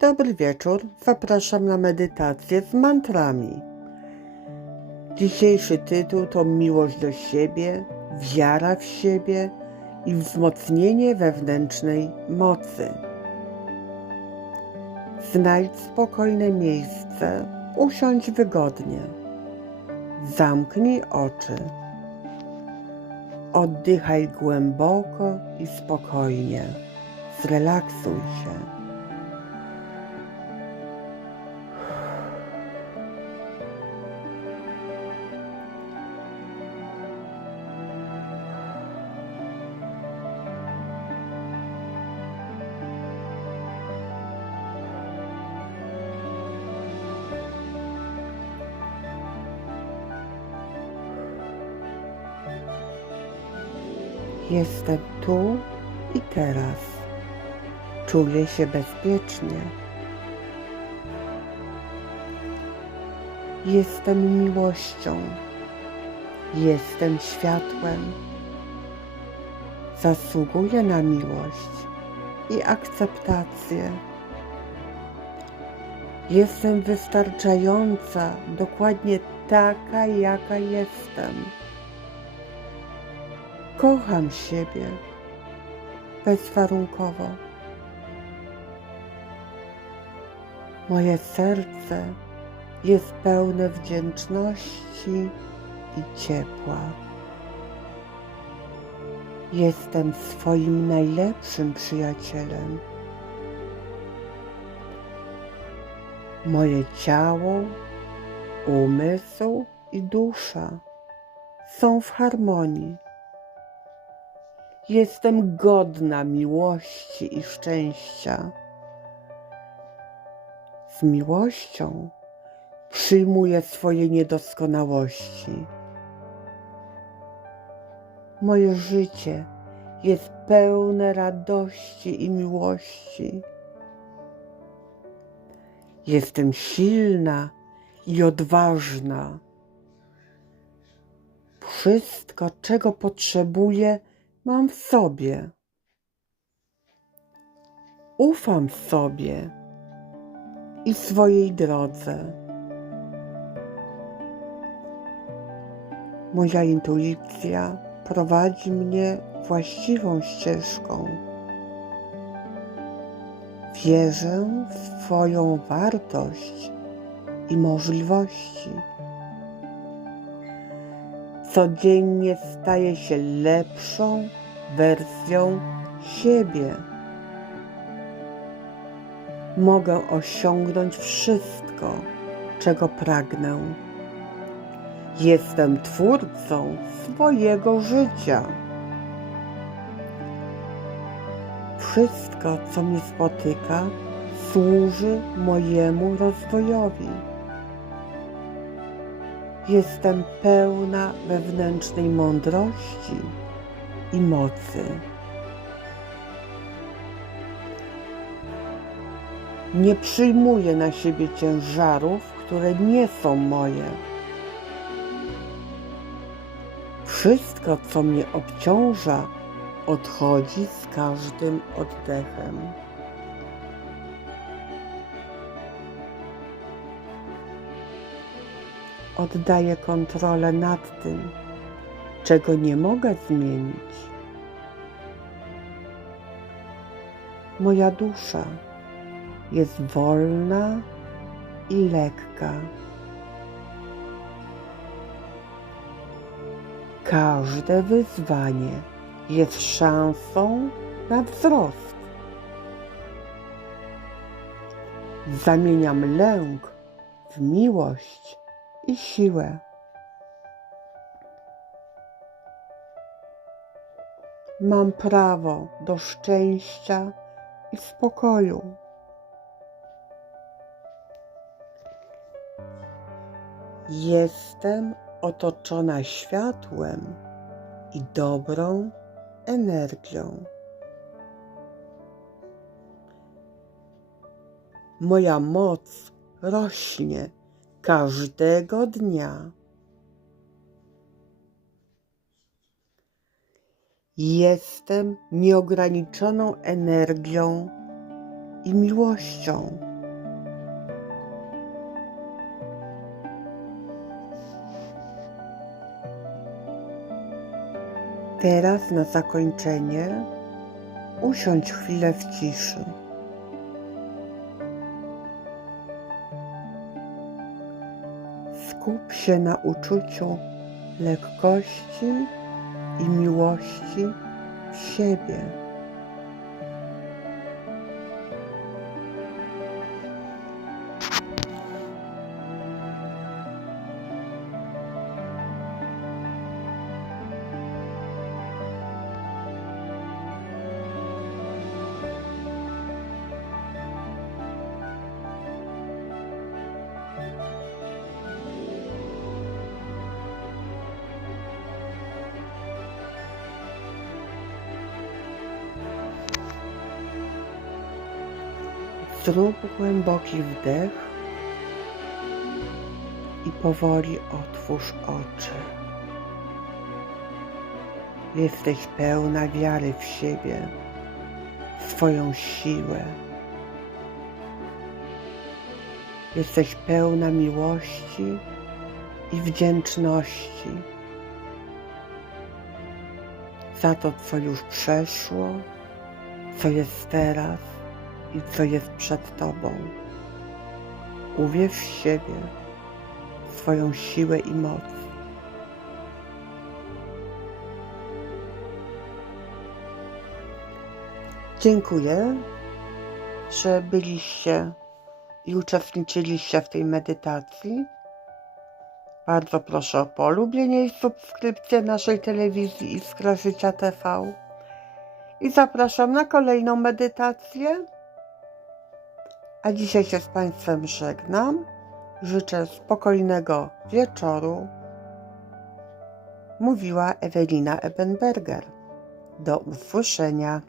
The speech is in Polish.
Dobry wieczór. Zapraszam na medytację z mantrami. Dzisiejszy tytuł to miłość do siebie, wiara w siebie i wzmocnienie wewnętrznej mocy. Znajdź spokojne miejsce, usiądź wygodnie. Zamknij oczy. Oddychaj głęboko i spokojnie. Zrelaksuj się. Jestem tu i teraz. Czuję się bezpiecznie. Jestem miłością. Jestem światłem. Zasługuję na miłość i akceptację. Jestem wystarczająca, dokładnie taka, jaka jestem. Kocham siebie bezwarunkowo. Moje serce jest pełne wdzięczności i ciepła. Jestem swoim najlepszym przyjacielem. Moje ciało, umysł i dusza są w harmonii. Jestem godna miłości i szczęścia. Z miłością przyjmuję swoje niedoskonałości. Moje życie jest pełne radości i miłości. Jestem silna i odważna. Wszystko, czego potrzebuję, mam w sobie. Ufam sobie i swojej drodze. Moja intuicja prowadzi mnie właściwą ścieżką. Wierzę w swoją wartość i możliwości. Codziennie staję się lepszą wersją siebie. Mogę osiągnąć wszystko, czego pragnę. Jestem twórcą swojego życia. Wszystko, co mnie spotyka, służy mojemu rozwojowi. Jestem pełna wewnętrznej mądrości i mocy. Nie przyjmuję na siebie ciężarów, które nie są moje. Wszystko, co mnie obciąża, odchodzi z każdym oddechem. Oddaję kontrolę nad tym, czego nie mogę zmienić. Moja dusza jest wolna i lekka. Każde wyzwanie jest szansą na wzrost. Zamieniam lęk w miłość i siłę. Mam prawo do szczęścia i spokoju. Jestem otoczona światłem i dobrą energią. Moja moc rośnie każdego dnia. jestem nieograniczoną energią i miłością. Teraz na zakończenie usiądź chwilę w ciszy. Skup się na uczuciu lekkości i miłości siebie. Zrób głęboki wdech i powoli otwórz oczy. Jesteś pełna wiary w siebie, w swoją siłę. Jesteś pełna miłości i wdzięczności za to, co już przeszło, co jest teraz i co jest przed Tobą. Uwierz w siebie, w swoją siłę i moc. Dziękuję, że byliście i uczestniczyliście w tej medytacji. Bardzo proszę o polubienie i subskrypcję naszej telewizji Iskra Życia TV. I zapraszam na kolejną medytację. A dzisiaj się z Państwem żegnam. Życzę spokojnego wieczoru. Mówiła Ewelina Ebenberger. Do usłyszenia.